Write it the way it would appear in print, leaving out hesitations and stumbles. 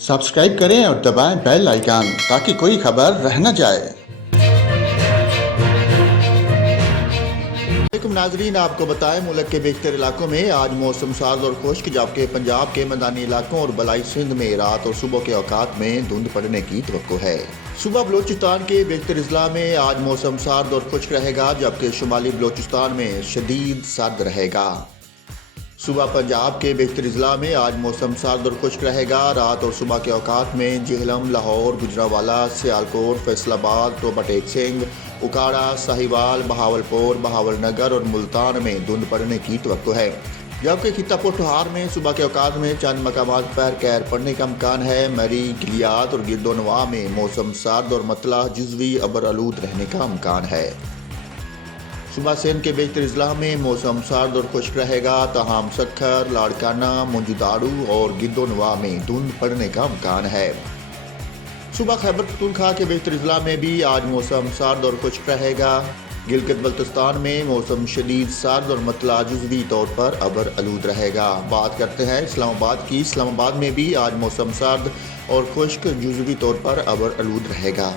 Subscribe करें और दबाएं बेल आइकन ताकि कोई खबर रह न जाए। नाजरीन, आपको बताएं मुल्क के बेशतर इलाकों में आज मौसम साज और खुश्क, जबकि पंजाब के मैदानी इलाकों और बलाई सिंध में रात और सुबह के औकात में धुंध पड़ने की तवक्को है। सुबह बलोचिस्तान के बेशतर अजला में आज मौसम सार्द और खुश्क रहेगा, जबकि शुमाली बलोचिस्तान में शदीद सर्द रहेगा। सुबह पंजाब के बेशतर अजला में आज मौसम सार्द और खुश्क रहेगा। रात और सुबह के औकात में जेहलम, लाहौर, गुजरांवाला, सियालकोट, फैसलाबाद, टोबा टेक सिंह, उकाड़ा, साहिवाल, बहावलपुर, बहावलनगर और मुल्तान में धुंध पड़ने की तवक्को है, जबकि खिता पोठहार में सुबह के औकात में चंद मकामात पर कहर पड़ने का इम्कान है। मरी, गिलियात और गिरदोनवा में मौसम सार्द और मतला जुज़वी अबर आलूद रहने का इम्कान है। सुबह सिंध के बेशतर अजला में मौसम सार्द और खुश्क रहेगा, तहाम सखर, लाड़काना, मुंजुदाड़ू और गिरदोनवा में धुंध पड़ने का इम्कान है। सुबह खैबर पख्तूनख्वा के बेशतर अजला में भी आज मौसम सार्द और खुश्क रहेगा। गिलगित बल्तिस्तान में मौसम शदीद सार्द और मतला जुज़वी तौर पर अबर आलूद रहेगा। बात करते हैं इस्लामाबाद की। इस्लामाबाद में भी आज मौसम सार्द और खुश्क जुज़वी तौर पर अबर आलूद रहेगा।